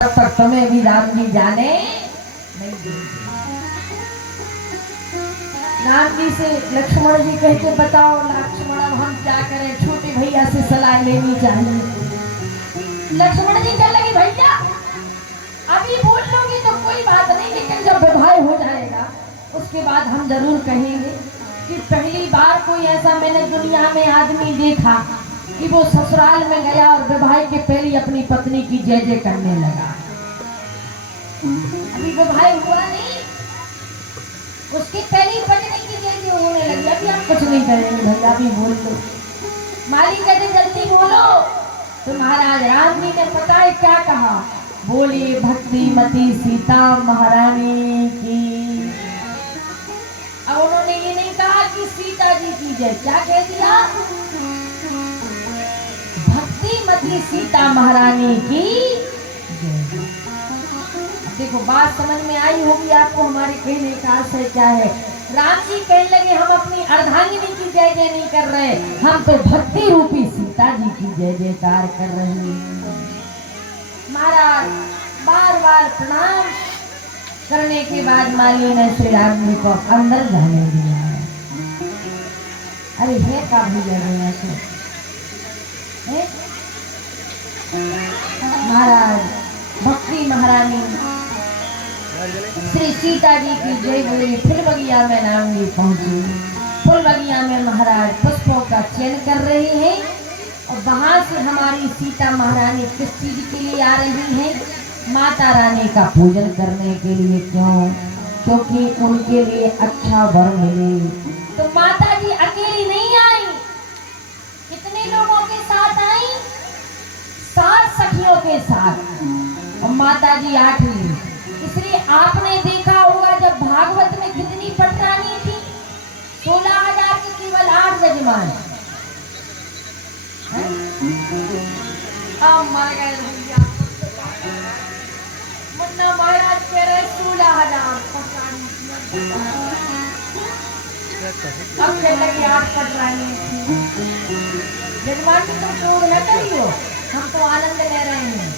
तब तक तुम्हें भी राम जी जाने नहीं देंगे। राम जी से लक्ष्मण जी कहते बताओ लक्ष्मण अब हम क्या करें, छोटे भैया से सलाह लेनी चाहिए। लक्ष्मण जी कहने लगे भैया अभी बोल लोगे तो कोई बात नहीं, लेकिन जब विवाह हो जाएगा उसके बाद हम जरूर कहेंगे कि पहली बार कोई ऐसा मैंने दुनिया में आदमी देखा कि वो ससुराल में गया और विवाह के पहले अपनी पत्नी की जय जय करने लगा। अभी विवाह हुआ नहीं, उसकी पहली पत्नी की जय जय होने लगी। अभी हम कुछ नहीं करेंगे भैया, अभी बोल दो। मालिक कहते जल्दी बोलो। तो महाराज राम जी ने पता है क्या कहा, बोली भक्ति मती सीता महारानी की। अब उन्होंने ये नहीं कहा कि सीता जी की जय, क्या कह दिया, भक्ति मती सीता महारानी की जय। देखो बात समझ में आई होगी आपको, हमारे कहने का आशय क्या है। राम जी कहने लगे हम अपनी अर्धांगिनी की जय जय नहीं कर रहे, हम तो भक्ति रूपी सीता जी की जय जयकार कर रहे हैं। महाराज बार बार प्रणाम करने के बाद माली ने श्री राम जी को अंदर जाने दिया। अरे है का भैया महाराज भक्ति महारानी श्री सीता जी की जय बोली। फिर बगिया में राम जी पहुंची। फूल बगिया में महाराज पुष्पों का चयन कर रहे हैं और वहां से हमारी सीता महारानी किस चीज के लिए आ रही है, माता रानी का पूजन करने के लिए। क्यों? क्योंकि उनके लिए अच्छा वर मिले। तो माता जी अकेली नहीं आई, कितने लोगों के साथ आई, 7 सखियों के साथ, और माता जी 8वीं। इसलिए आपने देखा होगा जब भागवत में कितनी पटरानी थी, 16,000 के केवल 8 यजमान। अब मर गए भैया, मुन्ना महाराज कह रहे 16,000 पटरानी थी, अब कह लगे 8 पटरानी थी। यजमान की तो शोक न करियो, हम तो आनंद ले रहे हैं,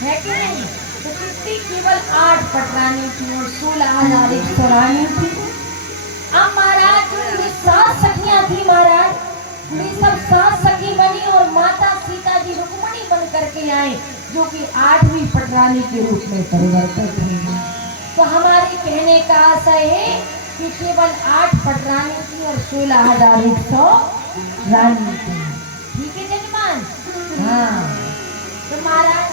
है कि नहीं। तो कितनी केवल 8 पटरानी थी और 16,100 रानी थी। अब महाराज जो 7 सखियां थी महाराज, वे सब 7 सखी बनी और माता सीता जी रुक्मणी बन करके आई, जो कि 8वीं पटरानी के रूप में परिवर्तित हुई। तो हमारे कहने का आशय है कि केवल 8 पटरानी थी और 16,100 रानी थी। ठीक है जजमान? हाँ। तो महाराज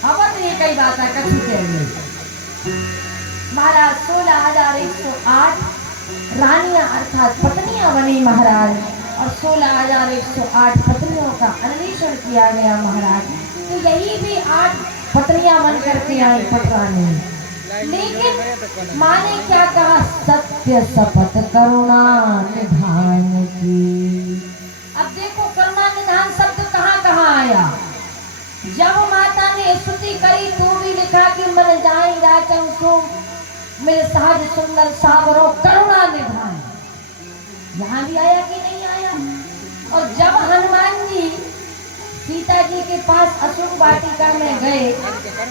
अब तो ये कई बात है कथी के लिए महाराज 16,108 रानियां अर्थात पत्नियां बनी महाराज, और 16,108 पत्नियों का अन्वेषण किया गया महाराज। तो यही भी 8 पत्नियां बन करके आई पटरानी। लेकिन माँ ने क्या कहा, सत्य शपथ करुणा निधान की। अब देखो करुणा निधान शब्द कहाँ कहाँ आया। जब माता ने स्तुति करी तो भी लिखा कि मन जाई राचन सो मिल सहज सुंदर सावरो करुणा निधान, यहाँ भी आया कि नहीं आया। और जब हनुमान जी सीता जी के पास अशोक वाटिका में गए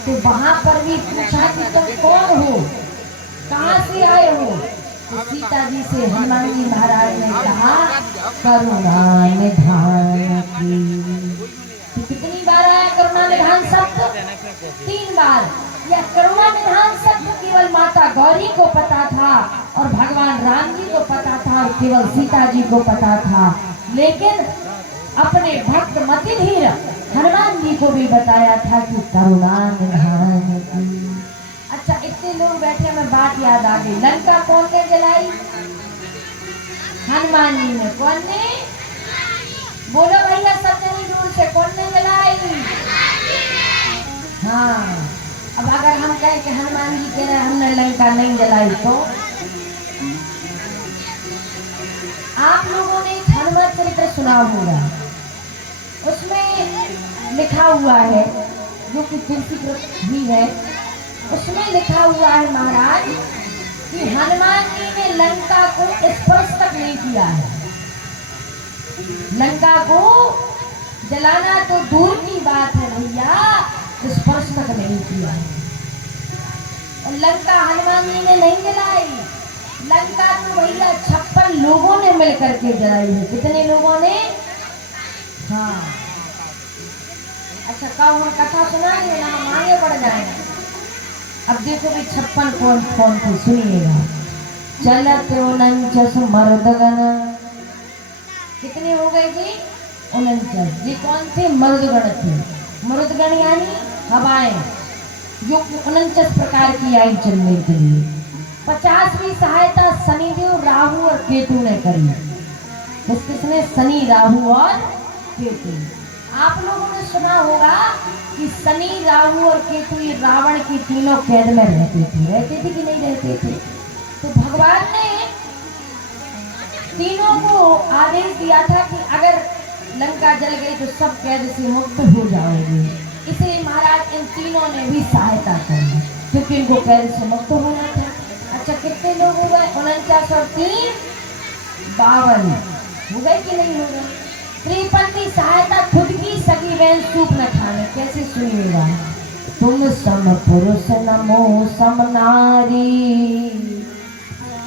तो वहां पर भी पूछा कि तुम कौन हो, कहाँ से आए हो। तो सीता जी से हनुमान जी महाराज ने कहा करुणा निधान की। तो कितनी बार आया करुणा निधान शब्द? 3 बार। यह करुणा निधान शब्द केवल माता गौरी को पता था और भगवान राम जी को पता था और केवल सीता जी को पता था, लेकिन अपने भक्त मतिधीर हनुमान जी को भी बताया था कि करुणा निधान की। अच्छा इतने लोग बैठे में बात याद आ गई, लंका कौन ने जलाई? हनुमान जी ने। कौन ने? बोलो भैया सब जनी दूर से, कौन ने जलाई? हाँ। अब अगर हम कहें कि हनुमान जी कह रहे हमने लंका नहीं जलाई, तो आप लोगों ने हनुमान चरित्र सुना होगा, उसमें लिखा हुआ है, जो कि तुलसीकृत भी है, उसमें लिखा हुआ है महाराज कि हनुमान जी ने लंका को स्पर्श तक नहीं किया है। लंका को जलाना तो दूर की बात है भैया, स्पर्श तक नहीं किया। और लंका हनुमान जी ने नहीं जलाई, लंका तो भैया 56 लोगों ने मिलकर के जलाई है। कितने लोगों ने? हाँ, अच्छा कब हम कथा सुनाएंगे ना, हम आगे बढ़ जाएंगे। अब देखो भी 56 कौन कौन थे, सुनिएगा। चलत 49 मर्दगण, कितने हो गए जी? 49। ये कौन थे? मर्दगण थे। मर्दगण यानी हवाएं, जो 49 प्रकार की आई चलने के लिए। 50वीं सहायता शनिदेव, राहु और केतु ने करी। किसने? शनि, राहु और केतु। आप लोगों ने सुना होगा कि शनि, राहु और केतु ये रावण की तीनों कैद में रहते थे कि नहीं रहते थे? तो भगवान ने तीनों को आदेश दिया था कि अगर लंका जल गई तो सब कैद से मुक्त हो जाओगे। इसलिए महाराज इन तीनों ने भी सहायता करी, क्योंकि इनको कैद से मुक्त होना था। अच्छा कितने लोग हो गए? 49 और 3 52 हो गए कि नहीं हो गए? 53वीं सहायता खुद की सगी बहन सूर्पनखा ने। कैसे? सुनिएगा। तुम सम पुरुष नमो सम नारी,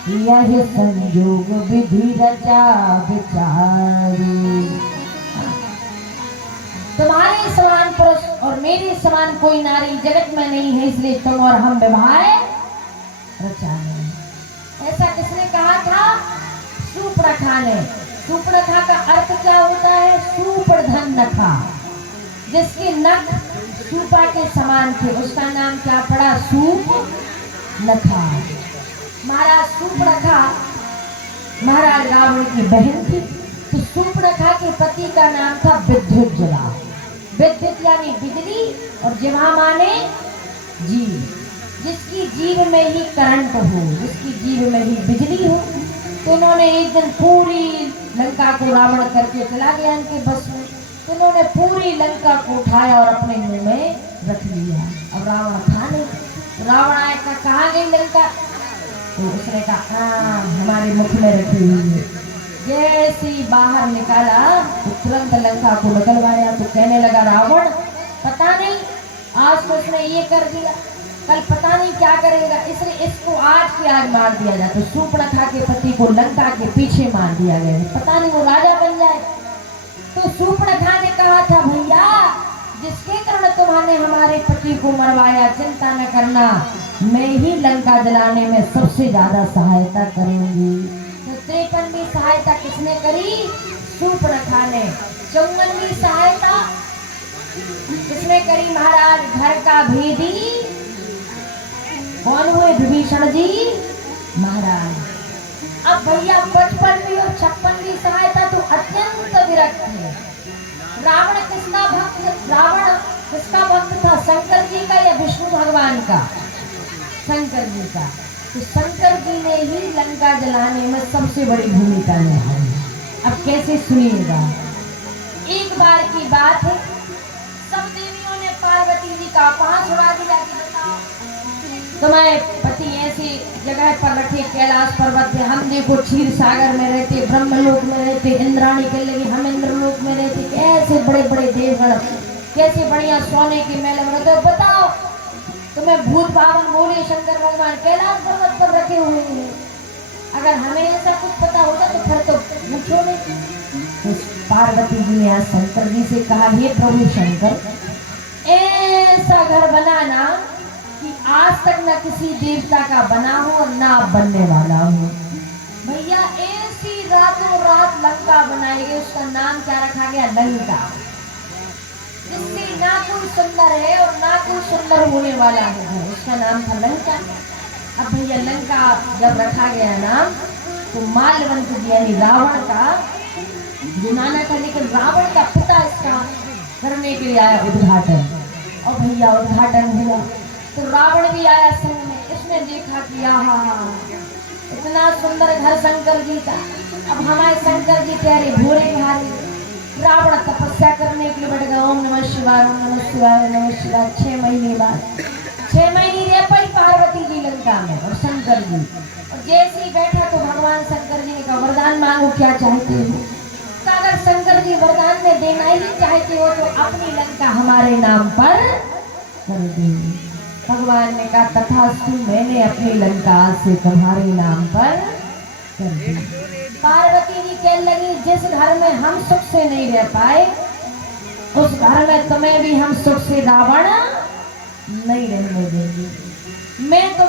यह संयोग विधि रचा विचारी। तुम्हारे समान पुरुष और मेरे समान कोई नारी जगत में नहीं है, इसलिए तुम और हम विवाह रचा है। ऐसा किसने कहा था? सूर्पनखा ने। सूर्पनखा का अर्थ क्या होता है? सूर्पधन नखा, जिसके नख सूपा के समान थे, उसका नाम क्या पड़ा? सूर्पनखा। महाराज सूर्पनखा महाराज रावण की बहन थी। तो सूर्पनखा के पति का नाम था विद्युज्ज्वला। विद्युत यानी बिजली और जिह्वा माने जीव, जिसकी जीव में ही करंट हो, जिसकी जीव में ही बिजली हो। तो उन्होंने एक दिन पूरी लंका को रावण करके चला गया इनके बस में। तो उन्होंने पूरी लंका को उठाया और अपने मुंह में रख लिया। अब रावण था नहीं। रावण आया, कहाँ गई लंका? तो उसने कहा हमारे मुख में रखी हुई है। जैसे ही बाहर निकाला तो तुरंत लंका को निकलवाया। तो कहने लगा रावण, पता नहीं आज तो उसने ये कर दिया, कल पता नहीं क्या करेगा, इसलिए इसको आज के आज मार दिया जाए। तो सूर्पनखा के पति को लंका के पीछे मार दिया गया, पता नहीं वो राजा बन जाए। तो सूर्पनखा ने कहा था, भैया जिसके कारण तुम्हारे हमारे पति को मरवाया, चिंता न करना, मैं ही लंका जलाने में सबसे ज्यादा सहायता करूंगी। तो 53वीं सहायता किसने करी? सूर्पनखा ने। 54वीं सहायता किसने करी? महाराज घर का भेदी कौन हुए? विभीषण जी महाराज। अब भैया 55वीं और 56वीं सहायता तो अत्यंत विरक्त है। रावण किसका भक्त था? शंकर जी का या विष्णु भगवान का? शंकर जी का। तो शंकर जी ने ही लंका जलाने में सबसे बड़ी भूमिका निभाई। अब कैसे? सुनिएगा। एक बार की बात है, सब देवियों ने पार्वती जी का अपमान छुड़ा दिया कि बताओ तुम्हारे पति ऐसी जगह पर रखे कैलाश पर्वत पे, हम देखो क्षीर सागर में रहते, ब्रह्मलोक में रहते, इंद्राणी के लगे हम इंद्रलोक में रहते, ऐसे बड़े बड़े देवगण कैसे बढ़िया सोने के महल में रहते, बताओ तुम्हें भूत भावन बोले शंकर भगवान कैलाश पर्वत पर रखे हुए हैं। अगर हमें ऐसा कुछ पता होता तो फिर तो पूछो नहीं। तो पार्वती जी ने आज शंकर जी से कहा, हे प्रभु शंकर, ऐसा घर बनाना कि आज तक न किसी देवता का बना हो और ना बनने वाला हो। भैया ऐसी रातों रात लंका बनाई गई, उसका नाम क्या रखा गया? लंका। जिससे ना कोई सुंदर है और ना कोई सुंदर होने वाला है, उसका नाम था लंका। अब भैया लंका जब रखा गया नाम, तो माल्यवंत जी यानी रावण का जुमाना था, लेकिन रावण का पिता इसका करने के लिए आया उद्घाटन। और भैया उद्घाटन हुआ तो रावण भी आया संग में। इसने देखा कि इतना सुंदर घर शंकर जी का, अब हमारे शंकर जी प्यारे भोरे भारी। रावण तपस्या करने के लिए बैठ गया। ओम नमः शिवाय, ओम नमः शिवाय, नमः शिवाय। 6 महीने बाद 6 महीने रह पाई पार्वती जी लंका में और शंकर जी। और जैसे ही बैठा तो भगवान शंकर जी ने कहा, वरदान मांगो, क्या चाहते हो? तो अगर शंकर जी वरदान में देना ही चाहते हो तो अपनी लंका हमारे नाम पर कर दी। भगवान ने कहा तथास्तु, मैंने अपनी लंका से तुम्हारे नाम पर कर दी। पार्वती जी कहने लगी जिस घर में हम सुख से नहीं रह पाए उस घर में तुम्हें भी हम सुख से रावण नहीं रहने देंगे। मैं तो